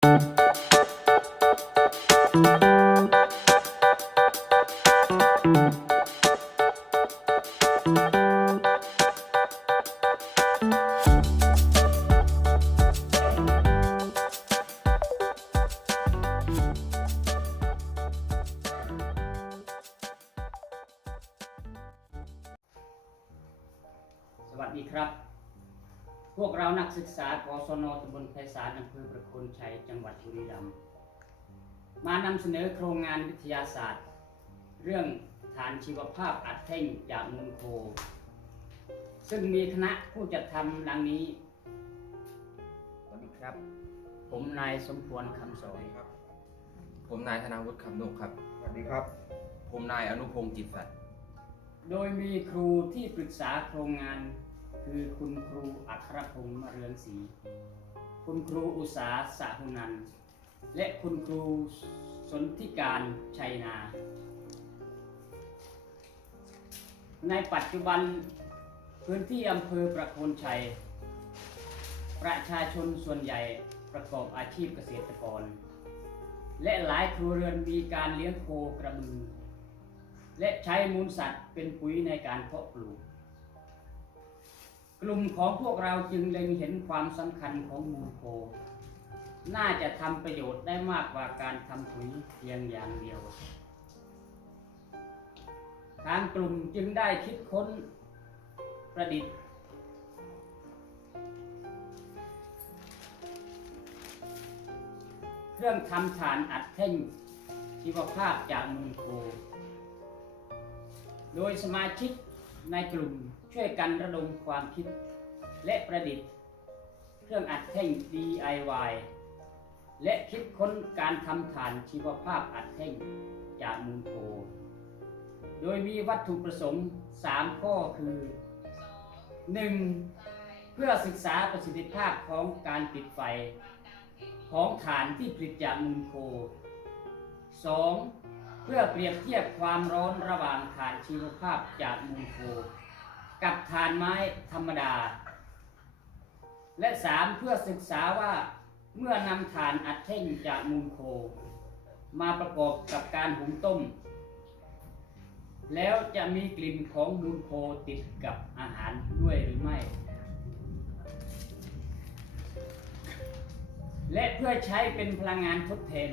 สวัสดีครับ พวกเรานักศึกษา กศนตำบลไพศาลอำเภอประโคนชัย จังหวัดบุรีรัมย์ มานำเสนอโครงงานวิทยาศาสตร์ เรื่องฐานชีวภาพอัดแท่งจากมูลโค ซึ่งมีคณะผู้จัดทำดังนี้ สวัสดีครับ ผมนายสมควรคำสอนครับ ผมนายธนาวุฒิคำนุครับ สวัสดีครับ ผมนายอนุพงศ์จิตสัตย์โดยมีครูที่ปรึกษาโครงงาน คือคุณครูอัครพงษ์เรืองศรีคุณครูอุษาสาหุนัน และคุณครูสนธิการชัยนา ในปัจจุบันพื้นที่อำเภอประโคนชัย ประชาชนส่วนใหญ่ประกอบอาชีพเกษตรกร และหลายครัวเรือนมีการเลี้ยงโคกระบือ และใช้มูลสัตว์เป็นปุ๋ยในการเพาะปลูก กลุ่มของพวกเราจึงเล็งเห็นความสำคัญของมูลโค น่าจะทำประโยชน์ได้มากกว่าการทำปุ๋ยเพียงอย่างเดียว ทางกลุ่มจึงได้คิดค้นประดิษฐ์ เครื่องทำฐานอัดแท่งชีวภาพจากมูลโค โดยสมาชิก ในกลุ่มช่วยกันระดมความคิด และประดิษฐ์ เครื่องอัดแท่ง DIY และคิดค้นการทำฐานชีวภาพอัดแท่งจากมูลโคโดยมีวัตถุประสงค์ 3 ข้อคือ 1. เพื่อศึกษาประสิทธิภาพของการติดไฟ ของฐานที่ผลิตจากมูลโค 2. เพื่อเปรียบเทียบความร้อนระหว่างฐานชีวภาพจากมูลโคกับฐานไม้ธรรมดา และ 3. เพื่อศึกษาว่าเมื่อนำฐานอัดแท่งจากมูลโค มาประกอบกับการหุงต้ม แล้วจะมีกลิ่นของมูลโคติดกับอาหารด้วยหรือไม่ และเพื่อใช้เป็นพลังงานทดแทน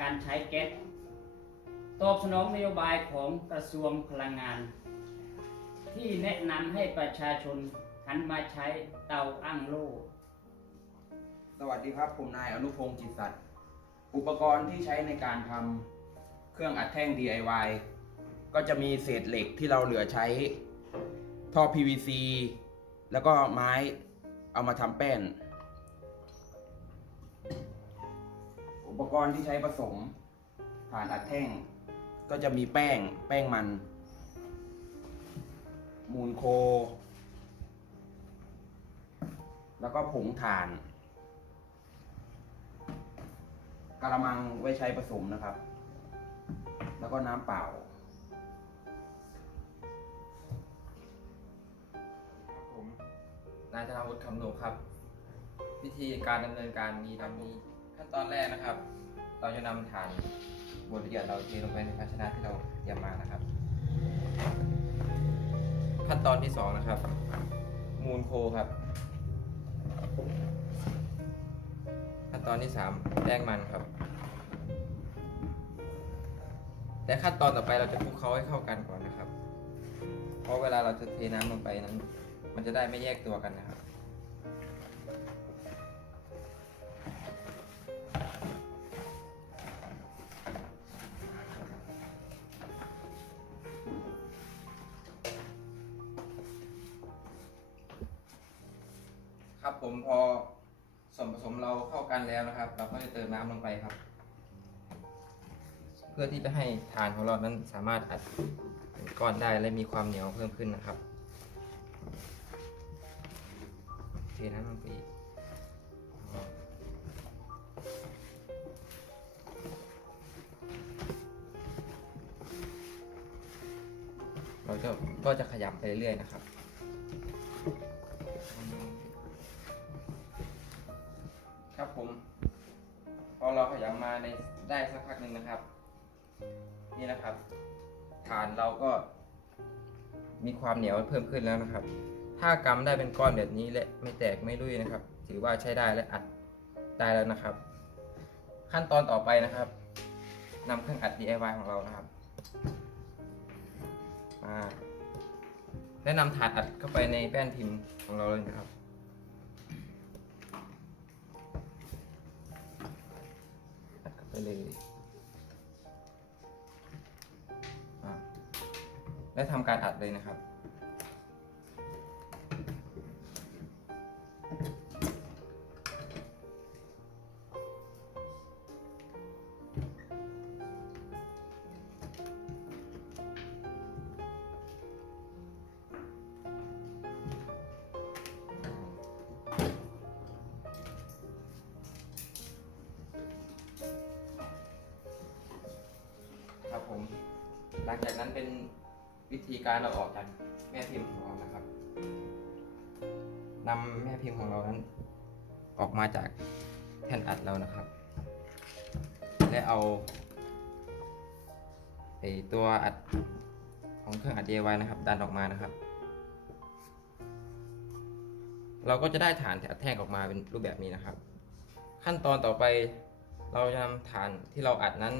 การใช้แก๊ส ตอบสนองนโยบายของกระทรวงพลังงาน ที่แนะนำให้ประชาชนหันมาใช้เตาอั้งโล่ สวัสดีครับ ผมนายอนุพงศ์จิตสัตย์อุปกรณ์ที่ใช้ในการทำเครื่องอัดแท่ง DIY ก็จะมีเศษเหล็กที่เราเหลือใช้ ท่อ PVC แล้วก็ไม้เอามาทำแป้น อุปกรณ์ที่ใช้ผสมฐานอัดแท่ง ก็จะมีแป้งแป้งมัน มูลโค แล้วก็ผงถ่านกระมังไว้ใช้ผสมนะครับ แล้วก็น้ำเปล่า ผมนายธนาวุฒิคำหนุครับ วิธีการดำเนินการมีดังนี้ขั้นตอนแรกนะครับ เราจะนำฐาน บดละเอียดเราเทลงไปในภาชนะที่เราเตรียมมานะครับ ขั้นตอนที่สองนะครับ มูลโคครับ ขั้นตอนที่สามแป้งมันครับและขั้นตอนต่อไปเราจะคลุกเคล้าให้เข้ากันก่อนนะครับ เพราะเวลาเราจะเทน้ำลงไปนั้น มันจะได้ไม่แยกตัวกันนะครับ ครับผมพอส่วนผสมเราเข้ากันแล้วนะครับ เราก็จะเติมน้ำลงไปครับ เพื่อที่จะให้ฐานของเรานั้นสามารถอัดเป็นก้อนได้และมีความเหนียวเพิ่มขึ้นนะครับเทน้ำลงไปอีกเราจะก็จะขยำไปเรื่อยๆนะครับ ครับผม พอเราขยำมาในได้สักพักหนึ่งนะครับ นี่นะครับฐานเราก็ มีความเหนียวเพิ่มขึ้นแล้วนะครับ ถ้ากำได้เป็นก้อนแบบนี้และไม่แตกไม่ลุ่ยนะครับ ถือว่าใช้ได้และอัดได้แล้วนะครับ ขั้นตอนต่อไปนะครับนำเครื่องอัด DIY ของเรานะครับมาและนำถาดอัดเข้าไปในแป้นพิมพ์ของเราเลยนะครับ ไปเลย และทำการอัดเลยนะครับ จากนั้นเป็นวิธีการเราออกจากแม่พิมพ์ของเรานะครับนำแม่พิมพ์ของเรานั้น ออกมาจากแผ่นอัดเรานะครับ และเอาไอตัวอัดของเครื่องอัด DIY นะครับ ดันออกมานะครับ เราก็จะได้ฐานอัดแท่งออกมาเป็นรูปแบบนี้นะครับ ขั้นตอนต่อไปเราจะนำฐานที่เราอัดนั้น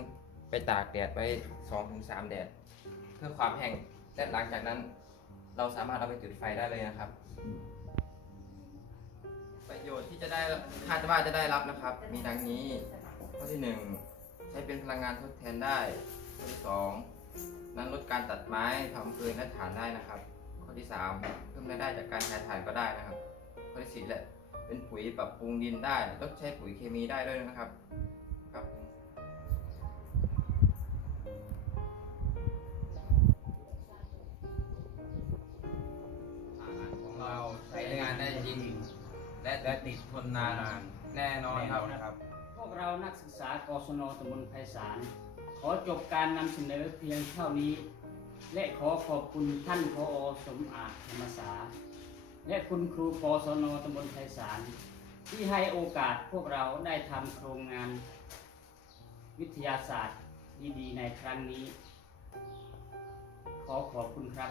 ไปตากแดดไว้2-3แดด พื่อความแห้งและหลังจากนั้น เราสามารถเอาไปจุดไฟได้เลยนะครับ ประโยชน์ที่จะได้คาดว่าจะได้รับนะครับ มีดังนี้ ข้อที่ 1 ใช้เป็นพลังงานทดแทนได้ข้อที่2นั้นลดการตัดไม้ทำฟืนและถ่านได้นะครับ ข้อที่ 3 เพิ่มรายได้จากการใช้ถ่านก็ได้นะครับ ข้อที่สี่และเป็นปุ๋ยปรับปรุงดินได้ลดใช้ปุ๋ยเคมีได้ด้วยนะครับ และและติดทนนาน แน่นอนครับ พวกเรานักศึกษากศนตำบลไพศาล ขอจบการนำเสนอเพียงเท่านี้ และขอขอบคุณท่านพอสมอาจธรรมศาสตร์และคุณครูกศนตำบลไพศาล ที่ให้โอกาสพวกเราได้ทำโครงงาน วิทยาศาสตร์ดีๆในครั้งนี้ ขอขอบคุณครับ